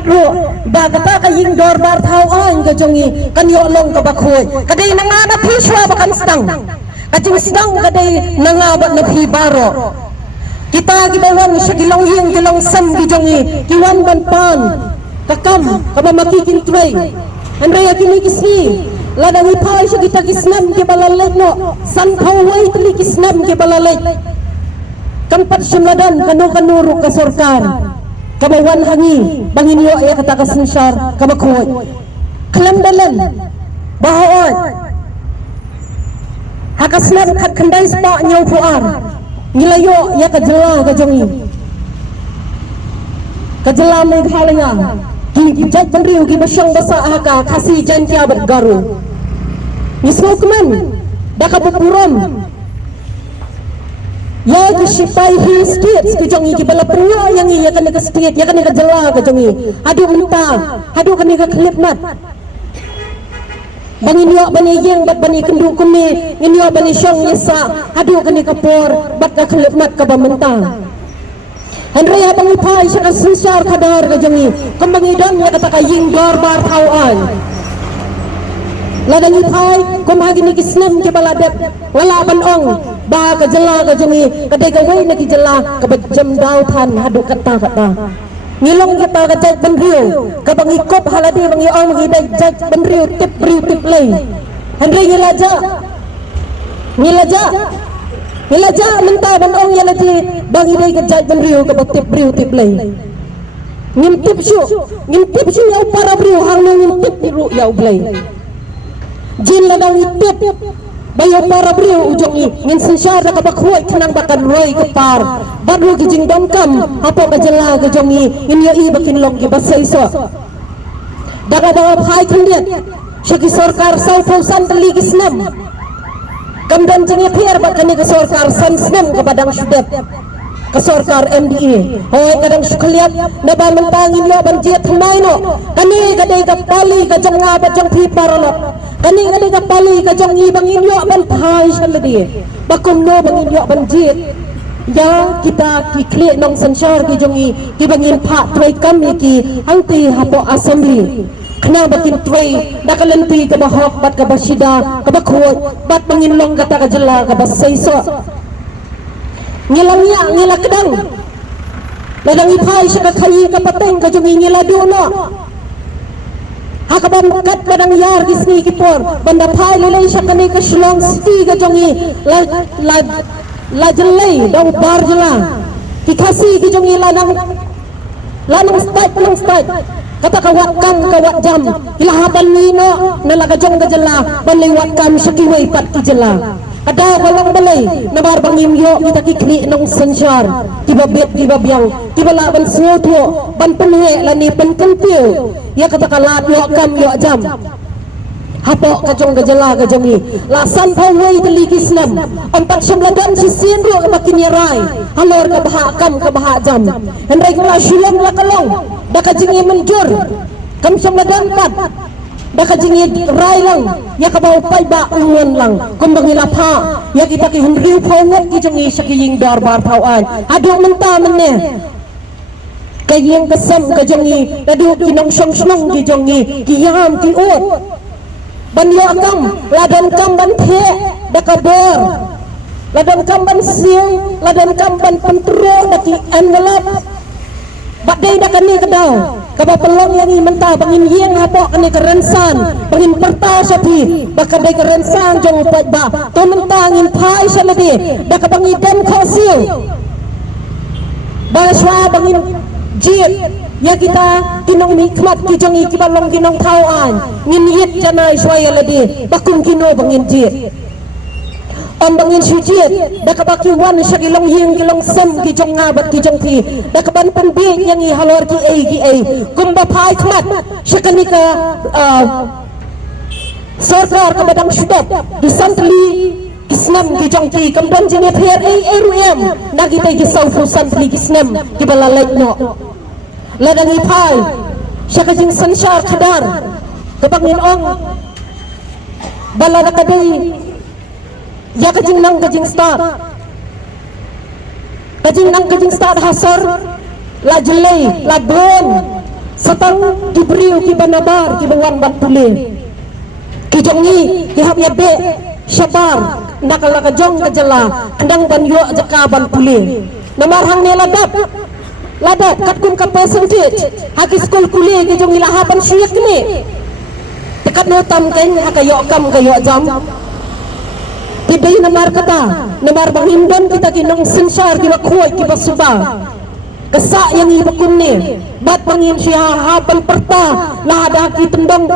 badro bagata kaying dorbar tauan gajongi kanyo long kabakhoy kadai nangana thiswa bakan stang kajing stang kadai nangabat na hibaro kita gibawan sa gilong hing gilong sam gijongi kiwan banpan kakam kama makikin tuay andaya kinikisni ladang ipay sa kita kisnam ke balalay no san kaway tali kisnam ke balalay kampat sumladan kanu-kanuro ka sorkar kamawan hangi banginyo ay katakasan syar kamakhoy kalamdalan bahaon hakasnan kanday spa nyaw puar nilayo ya kajela kajongi kajela may halaya gijat penriu gibasyang basa haka kasi jantia bergaru nismokman daka pupuron ya kisipai hi state kajongi gibala punya yang iya kan ka state ya kan ka jela kajongi adu mentah adu kan ka klipmat banginyo bani yeng bat bani kendu kumi nginyo bani syong yesa adu kani kapor bat ka klipmat ka bamenta Henry abang ipai syakar sensar kadar kajongi kembangidang ya kata kaying dorbar tauan ladang ipai kumhagi ni kisnam ke baladep wala banong bah ka jela kajongi kadai gawai na kijela kabajam dautan hadu kata ngilong kita kajak benriu kabang ikop haladi bangi ong hidai jak benriu tip lay Henry ngilaja mentah banong ya lagi bangi dai kajak benriu kabang tip lay ngintip syu ya para briu hang ngintip biru ya ublay jin ladang itip bayo para briu ujongi ngin sensyar da kabakhuay kanang bakan roy kapar baru gijing damkam apo kajela gajongi inyo i bakin long gibasay so daga daga bhay kandiat syaki sorkar saw pausan taligis nam kamdan jengi pier bakani ke sorkar sansnem kabadang syudep ke sorkar MDA hoy kadang syukaliat naba mentangin lo banjiat hamay no kani kadai kapali kajang nga bajang piparolot kani kadai kapali kajang ibang inyo bantay syaladi bakum no bang inyo banjit ya kita kikli nong sensyar kijongi kibangin pak tuay kami ki angti hapo assembly kena batin tuay nakalanti kabahok bat kabasida kabakhuot bat panginlong kata kajela kabasayso ngila kedang ladang ipai siya kakayi kapateng kajongi ngila duno hakabang kat kadang yar kisni kipor banda pai lelay siya kanay kaslong city kajongi la jelay daw bar jela kikasi kajongi lanang start kata kawat jam ilahaban nino nalakajong kajela balay kam siya kiway pat kijela kada walang balay nabar bangim yo kita kikli nong sensyar tiba biang tiba laban sengoto ban penhe lani penkentil ya kata kalat yo kam yo jam hapo kajong gajala kajongi lasan pawai telikisnam empat syamladan sisin ro bakin yarai halor ka baha jam hendai kala syulam la kalong dakajingi menjur kam syamladan pat baka jingid rai lang ya kabaw pay ba ungon lang kumbang ilapha ya kita ki henry phongot ki jongi sakiying dorbar tauan adu menta menne kaying kesam ka jongi adu kinong song ki jongi kiyam ki ut banyo akam ladan kam ban the dakabor ladan kam ban siung ladan kam ban pentro daki envelope badai dakani kedaw kaba pelong yang mentah bangin yeng hapo kani kerensan bangin perta sapi bakadai kerensan jong upat ba to mentah ngin pai saladi dak bangi dan khosil baswa bangin jit ya kita kinong nikmat kijongi kibalong kinong tauan ngin yit janai swaya ladi bakung kino bangin jit bangin sujit dakabaki wan siya kilong hing kilong sem kijong ngabat kijong ti dakaban penbi yang ihalor ki ay kumba pai kmat siya kanika sorkar kabadang syudap disantli kisnam kijong ti kamdan jini pier ruem nagitay kisaw santli kisnam kibalalay no ladang ipai siya kajing sansyar kadar kabangin ong balada kaday ya kajing nang kajing start hasor la jelay la drone Satang kibriu ki banabar ki bawan ban pule. Ki jongi ki hab yabe syabar nakal jong ka jala kendang ban yo jaka ban pule. Namar hang ne ladap kat kum ka percentage haki skul kuliah ki jongi lahaban syek ni. Tekat no tam kain hakayo kam kayo jam. Tibai namar kata namar bangindon kita ki nong sensar ki bakuy ki basuba. Kesak yang ibakun ni bat pangin siya hapan perta lada ki tendong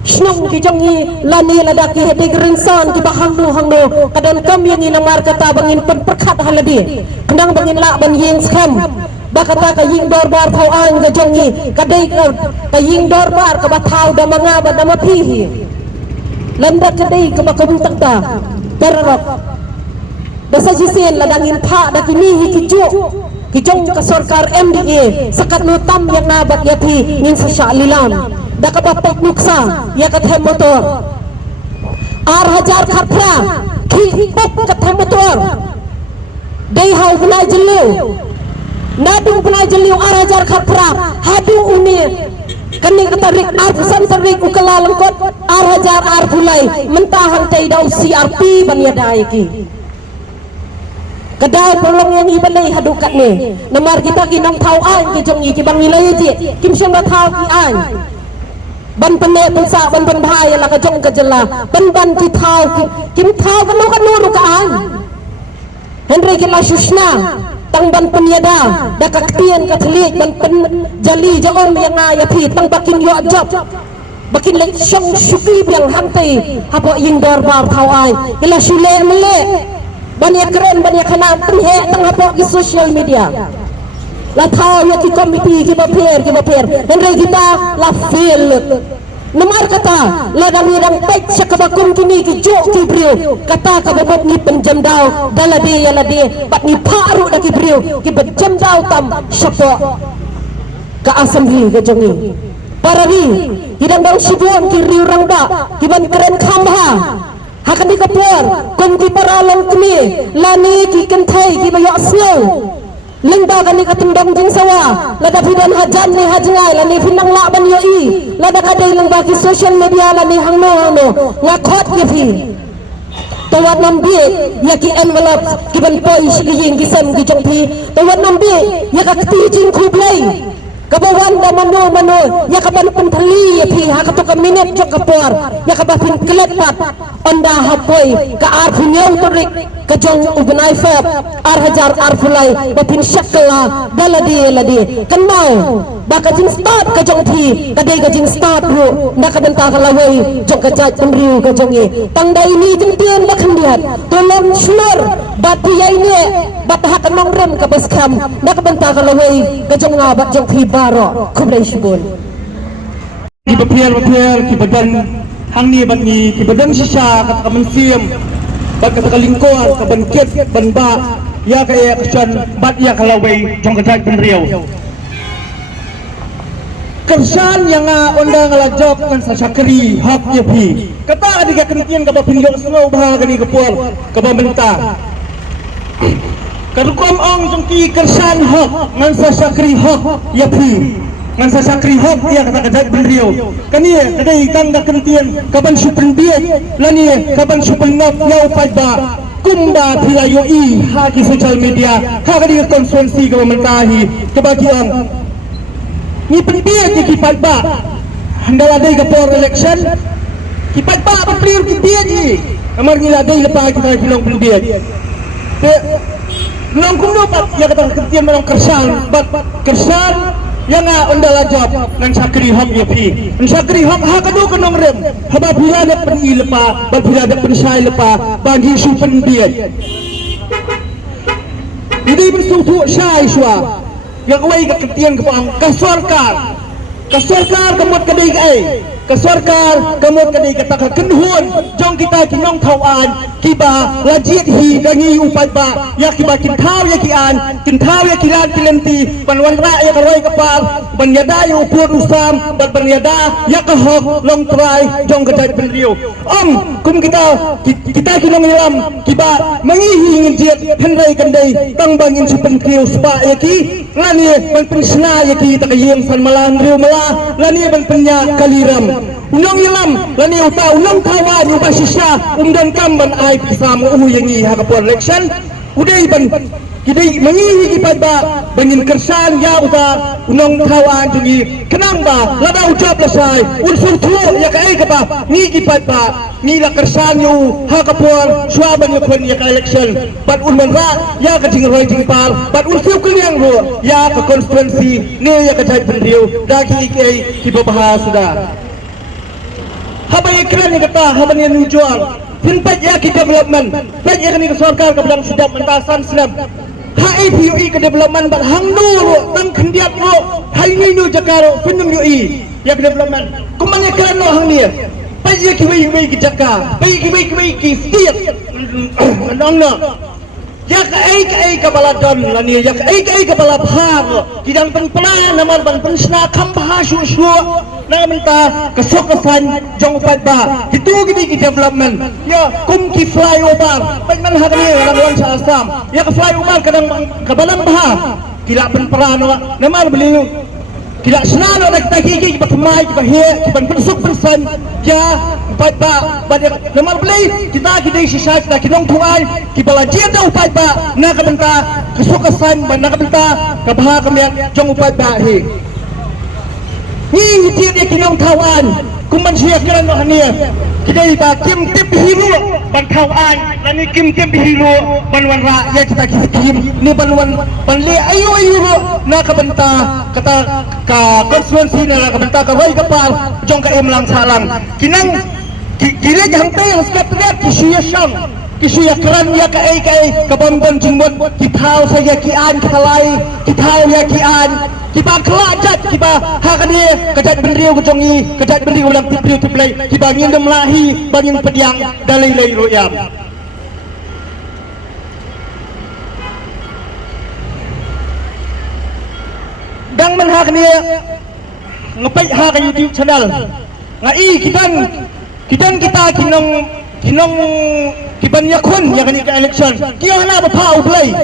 snong ki jongi lani lada ki hedi gerinsan ki bahangno hangno kadan kam yang inamar kata bangin perkat haladi kendang bangin la ban yeng skam bakata ka ying dorbar thau an ga jongi kadai ka ying dorbar ka bathau da manga ba da mapihi landa kadai ka bakabul takta terok basa jisen ladangin tha da kini hikiju kijong ka sarkar MDA sakat nutam yang nabat yati ngin sa syalilam da ka bapak nuksa ya ka them motor 8,000 khatra ki pok ka them motor dei hau bunai jeliu nadung bunai jeliu 8,000 khatra hadu uni kani katarik arsan tarik ukala lengkot 8,000 ar bulai mentahan tei dau CRP ban yadai ki kedai pelong yang ibalai hadukat ni namar kita kinong tau an ki jong ki bang nilai je kim syang ba tau ki an ban pene pensa ban ban bahaya la ka jong ka jela ban ki tau ki kim tau kan nuru ka an Henry kila Shushna tang ban penyada da ka ktian ka thlik ban pen jali jaom yang ayati tang bakin yo job bakin lek syong syuki yang hantai hapo ying darbar tau an kila shule mele banyak keren banyak kena penhe tengah pok di social media la thau ya ki komiti ki baper henry kita la fail nomor kata ladang pek sakabakum kini ki jo ki brio kata ka babot ni penjamdau dalade ya lade pat ni paru da ki brio ki penjamdau tam syapo ka assembly ke jongi parari hidang bang sibuan ki riu rangba ki ban keren khamha hakan di kapur kong di paralong kini lani ki kentai ki bayo snow lengba kan ni katendong jing sawa lada fidan hajan ni hajengai lani finang la ban yo i lada kadai lengba ki social media lani hangno ngakot ki fi tawat nambi ya ki envelope ki ban poi shiging ki sem ki jong pi tawat nambi ya ka kti jing kublai kabawan da mano ya kaban penthali ya pi ha ka to ka minute jok kapor ya ka bapin klepat onda hapoi ka ar punyau torik ka jong ubnai fab ar hajar ar fulai bapin syakla daladi kan mau baka jing start ka jong thi ka dei ka jing start ru na ka benta ka lawai jok ka jaj penriu ka jong e tangdai ni jing tien ba khandiat tolong shur bati yai ne bat ha ka nong rem ka baskam na ka benta ka lawai ka jong nga bat jong thi baro kublai shibun ki bapial ki badan hang ni bat ni ki badan sisa kat ka mensiam bat ka lingkuan ka banket banba ya ka ya kechan bat ya ka lawai jong ka jaj penriu kersan yang onda ngalajok kan sa sakri hak ya pi kata adiga kentian ka bapin yo semua bah gani ka pol ka bamenta kadukom ong jongki kersan hak ngan sa sakri hak ya pi ngan sa sakri hak ya kata kajak benrio kani kadai tang da kentian kaban supren biet lani kaban supren ngap yau paiba kumba pilayo i ha ki social media ha kadi konferensi ka bamentahi kebagi ang ni pendiat ki paiba handala dai ka por election ki paiba apa clear ki dia ni amar ni la dai lepa kita bilong pendiat te belum kuno pat ya kata ketian melong kersan bat kersan yang ondala job ngan sakri hok ya pi ngan sakri hok ha kadu kanong rem haba bila da pen lepa bat bila da pen sai lepa bagi su pendiat jadi bersutu sai swa yang awai ka ketian ka pang ka sarkar kamot kadai ka ai ke sarkar kamot kadai kata kenhun jong kita kinong thawan kiba lajit hi dangi upat ba ya kiba kinthau ya kian kinthau ya kilan kilenti panwan ra ya karoi kapal banyada ya upur usam banyada ya kahok long try jong kadai penriu kum kita kinong ilam kiba mangihi ngejit henrai kandai tang bangin supen kriu spa ya ki lani ban pensna ya ki takayem san malan riu mala lani ban penya kaliram unong ilam lani uta unong tawa ni basisya dan kamban ai pisam yang ni hakapuan election udai ban kidai mangihi kipat ba bangin kersan ya uta unong tawa jungi kenang ba lada ucap lesai unsur tu ya kai kapa ni kipat ba ni la kersan yu hakapuan suaban yu kun ya ka election bat un ra ya ka jing roi jing pal bat unsur kuliang ro ya ka konstituensi ni ya ka jai pendiu dagi kai kibabahas sudah habang iklan ni kata habang yang nujual pinpat ya ki development pat ya ni sarkar ka belang sedap mentasan senam HIPUI ke development bat hang nur tang kendiat ro hai ni nu jakaro pinum UI ya ke development kuman iklan no hang ni pat ya ki wei ki jaka pai ki wei ki setiap nong no ya ka kepala don lani ya ka kepala phar kidang penpela namar ban pensna kham bha shu na menta kesok kesan jong upat ba itu gini ki development ya kum ki flyover pen man hadani lawan sa asam ya ka flyover kadang kabalang bha kila penpela no namar beli kila senalo nak taki ki patmai ki bahia ki ban pensuk pensan ya upat ba namar beli kita ki dei sisa kita kinong tuai ki bala jeda upat ba na ka benta kesok kesan ban na ka benta ka bha kamya jong upat ba hi ni dia kinong tawan kuman sia keran no hania kidai ba kim tip hiru ban tawan lani kim tip hiru ban wan ra ya kita kim ni ban wan ban le ayu ro na ka benta kata ka konstituensi na ka benta ka roi kapal jong ka emlang salang kinang kire jang te sekretariat kisuya syang kisuya keran ya ka kabambon jingbon kitau saya kian khalai kitau ya kian kiba kelajat kiba hakani kejat bendriu kejongi kejat bendriu ulang tipriu tiplai kiba ngindem lahi bangin pediang dalai lai royam dang man hakani ngepai ha ka YouTube channel ngai kidan kita kinong kiban yakun ya kani ka election kiyo hana ba pa ublay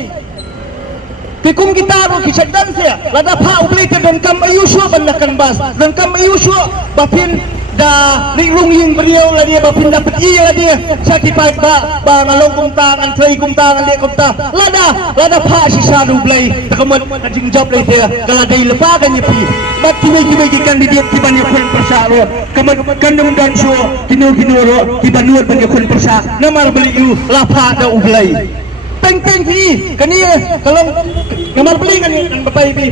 Pikum kita ro kisadan siya lada pa ublay te dan kam ayusu bandakan bas dan kam ayusu bapin da ringrung yung beriau la dia bapin dapat iya la dia sakit pa ba ngalong kumtang an tray kumtang an le kumta lada pa si sa ublay takamot kajing job lay te kala day lepa kan pi bat kimi kandidat kiban yakun persaro kamot kandung dan so kinu ro kibanuat ban yakun persa namar beli yu lapa da ublay peng pi kani kalau ngamar beli kan bapai pi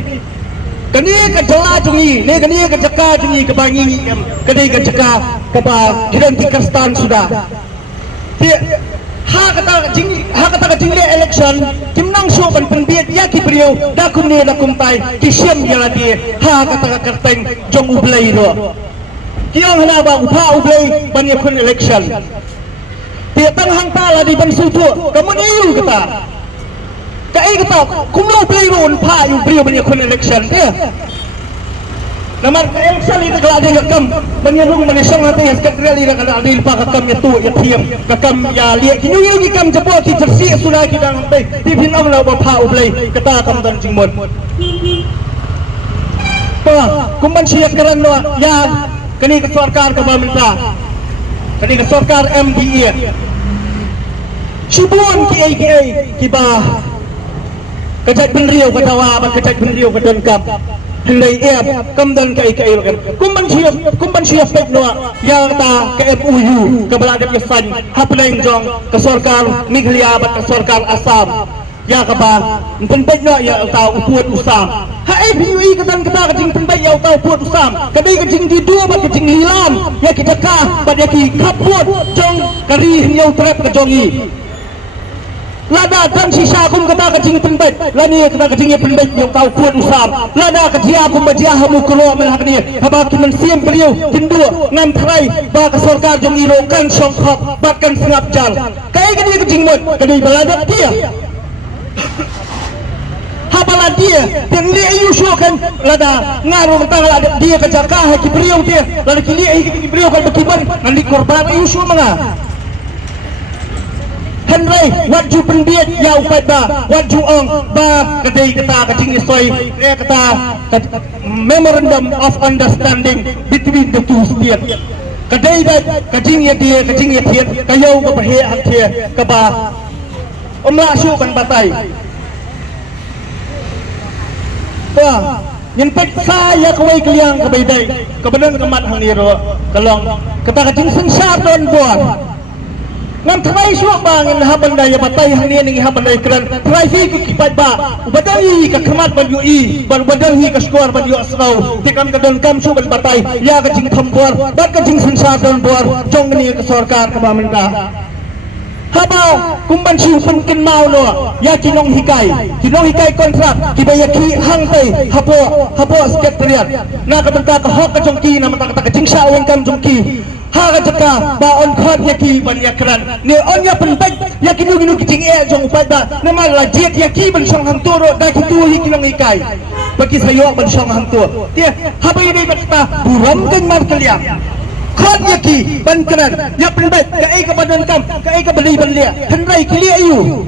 kani ka jala jungi ne kani ka jaka jungi ka bangi kani ka jaka ka ba kidan tikastan sudah ti ha kata ka jingle election timnang so ban penbiet ya ki brio da kum ne da kum tai ki siam ya la di ha kata ka kerteng jong ublay ro kiang hana ba upa ublay ban yakun election dia tang hang pala di ban sutu kamu niu kata kumlo play ron pa yung brio ban yakun election dia namar election itu kalau ada kam ban yarung man isang ate sekretariat ira kada adil pa ka kam ya tu ya thiam ka kam ya lia kinyu ki kam japo ki jersey sura ki dang pe ti pinam la ba pa ublay kata kam dan jingmon pa kumban siya karan no ya kani ka sarkar ka ba minta kani ka sarkar MDA Subun ki ba kejat penriau katawa ba kejat penriau kadon kam hendai kam dan kai kan kumban siap pek no ya ta ke FUU ke balada pesan hapleng jong ke sarkar Meghalaya ba ke sarkar Assam ya ka ba penpek no ya ta upuat usam HIPUI katan kata kajing penpek ya ta upuat usam kadai kajing di dua ba kajing hilam ya kita ka ba ya ki kaput jong kari hiau trap ke jongi lada dan sisa kum kata kecing penbet lani kata kecingnya penbet yang tahu kuat usam lada kejia kum bajia hamu keluar melak ni habak kiman siam beliau tindu ngam trai ba ka sarkar jong irokan songkhok batkan sengap jal kai kedi kecing mot kedi balada dia habala dia dan li ayu kan lada ngaru mentang lada dia ke Jakarta ki beliau dia lada kili ai ki beliau kan berkibar nanti korban ayu manga Henry, waju pendiet ya upat ba, waju ong ba kedai kata kecing isoi, kata memorandum of understanding between the two states. Kedai ba kecing ya dia tiat, kayau ba pahe hak dia kaba omla syu ban batai. Wah, yang peksa ya kawai keliang kebaidai, kebenan kemat hang niro, kelong kata kecing sensar don buat. Ngam try syuk bang in haban daya batai hang ni ning haban daya kran try fi ku kipat ba ubadai ka khamat ban yu i ban badai ka skor ban yu asrau tikam ka don kam syuk ban batai ya ka jing thambor bat ka jing sansar don bor jong ni ka sarkar ka baminta habau kumban siu penkin mau no ya kinong hikai kontrak kibaya ki hang tai hapo sekretariat na ka tenta ka hok ka jongki na mata ka jing sa wen kam jongki haga jaka ba on khot yaki ban yakran ne on ya pentek yakinu ginu kicing e jong pada ne mal la jet yaki ban song hang toro da kitu hi kilong ikai bagi sayo ban song hang to dia habai dei bakta buram kan mar kaliang khot yaki ban kran ya pentek ka ai ka badan kam ka ai ka beli ban lia henrai kili ayu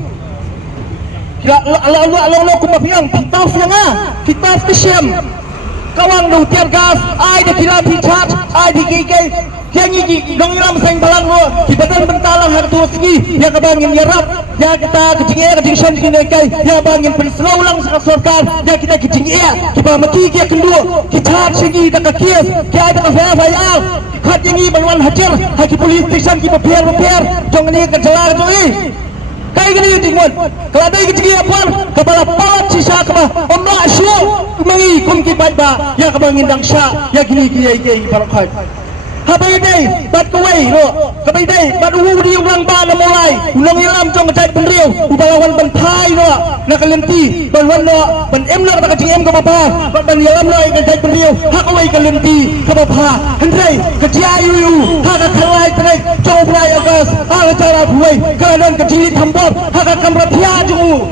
ya Allah ku mafiang kitaf yang kitaf kesyam kawang du tiar gas ai de kila pi chat ai di kai Yangi di dong ilam sayang balang lo, di badan bentalang har tu segi, ya kabangin yarap, ya kita kecing kecing son kini kai, ya bangin penslow lang sa sarkar, ya kita kecing kita maki kia kendu, kita segi tak kias, kita tak fayal, kat yangi balwan hajar, haki police station kita repair, jong ni kejelar joi. Kai gini tingmon, kalau ada kecing apa, kepala palat sisa keba, omla syu, mengi kum kibat ba, ya kabangin dang sya, ya gini kiai parakai. Habai dai bat kawai lo kabai dai bat udi ulang ba na mulai ulang ilam jong kecai penriu ubalawan ban thai lo na kalenti ban wan lo ban em lo ka kecing em ka bapa ban ilam lo kecai penriu ha kawai kalenti ka bapa hendrai kejia yu ha ka khalai trai jong prai agas ha ka cara buai ka dan kecili thambor ha ka kamra phia jong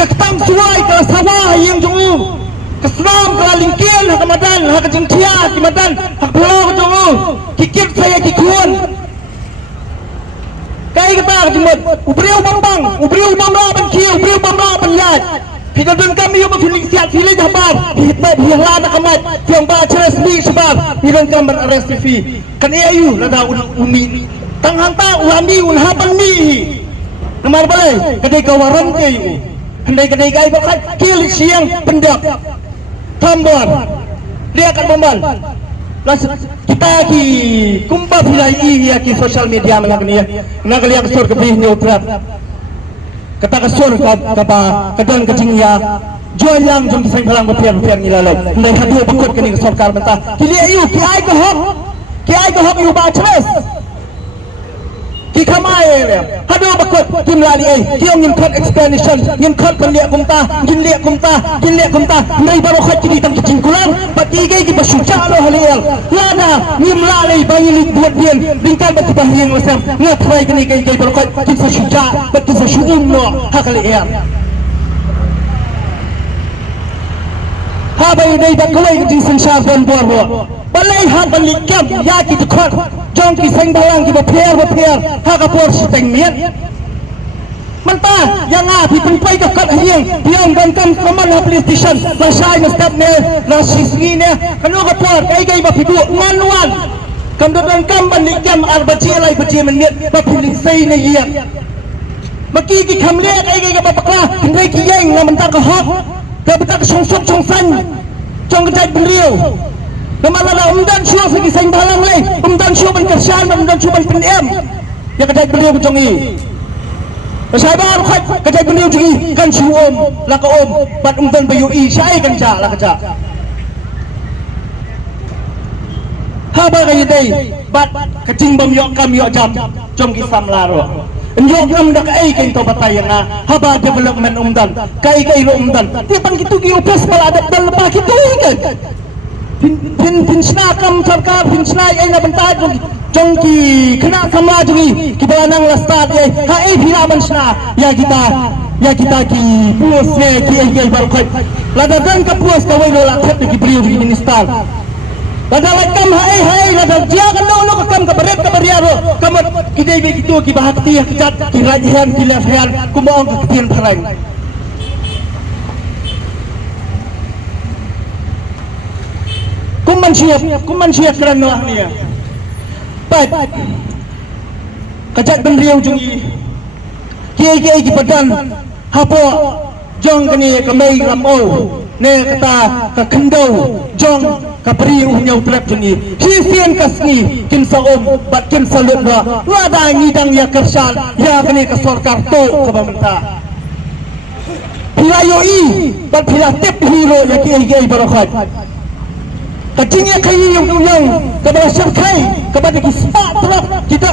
ka ketam suai ka sawah yang jong Keselam kalau lingkin hak madan hak jengtia ki madan hak pulau jongo kikir saya kikuan kai kata jemut ubriu bambang ban ki ubriu bambang ban yat kita dan kami yo feeling siat feeling habar hitba bihala na kamat tiang ba ceres bi sebab iran kam ber arrest fi kan ayu lada umi tang hanta ulami un haban mi namar balai kedai kawaran ke kedai gai bakat kil siang pendak tambor dia akan membal kita ki kumpa filai ya ki social media menagni ya nagali yang sur ke bih neutral kata ke sur kapa kedon kecing ya joy yang jom sang balang berpiar ngilalai ndai hadu bekut kini sarkar mentah kili ayu ki ai ko hok yu ba tres ki khamai le hadu bekut kim lali ai kiong ngin khot explanation ngin khot kon liak kumta ndai baro khat ki tam kicing kulang pati gai ki basuca lo halil lana ngim lali bangi buat bien bingkan bat bahiang wasam ngapai kini gai baro khat ki basuca bat basuum no hakali er habai dai da kawai ki sensar don borbo balai ha balik kam ya ki khot jong ki seng balang ki bapiar ha ka por siteng mian manta yang pi penpai ka kat hiang piang dan kam kaman ha police station la sai na step ne la sisgi ne kanu ka por kai ba pidu nganuan kam dan kam balik kam arbaci lai baci menit ba police sai ne ye maki ki khamle kai ka bakla ndai ki yang na manta ka hok ka betak song san jong ka beriu Namala umdan syua segi saing balang lai umdan syua ban kersan umdan syua ban penem ya kedai beliau kecongi sabar khat kedai beliau jongi kan syua la ka bat umdan bayu i sai kan ja la ka ja ha ba ga yidai bat kecing bam yok kam yok jam jom ki sam la ro Enjok kam dak ai kain to batayan na haba development umdan kai ro umdan tipan gitu gi upes pala ada dal pa gitu kan pin snakam sarkar pin snai ai na banta jong ki kena sama jungi ki balanang lastat ai ha ai phira ban sna ya kita ki puas ne ki ai bal khoi lada dan ka puas ka wai lo la khat ki priu ki minister lada lakam ha ai lada dia kan no ka kam ka beret ka bariaro kamat kidai be gitu ki bahati ya kat ki rajihan ki lafian kumaong ka kitian pharai kuman siap kerana ni ya baik kajat bendriau jungi kiai ki padan hapo jong kani kamai ramol ne kata ka kendau jong ka pri unyau trap jungi hisian kasni kin saom bat kin salut wa wada ngidang ya kersal ya kani ka sarkar to ka pemerintah pilayoi bat pilatip hero ya kiai barokat kacingnya kayu yang kepada serkai kepada kisah terap kita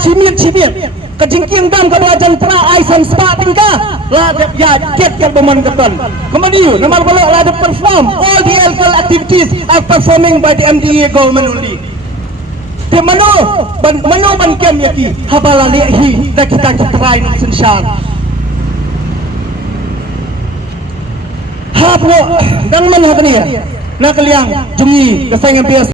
cimit kacingking dam kepada jantra aisan spa tingkah ladap ya ket yang beman keton kemudian nama kalau ladap perform all the local activities are performing by the MDA government only di mano ban kem yaki habala lehi dah kita try nak sensar hapo dang man hakni nak liang jungi kesayangan bias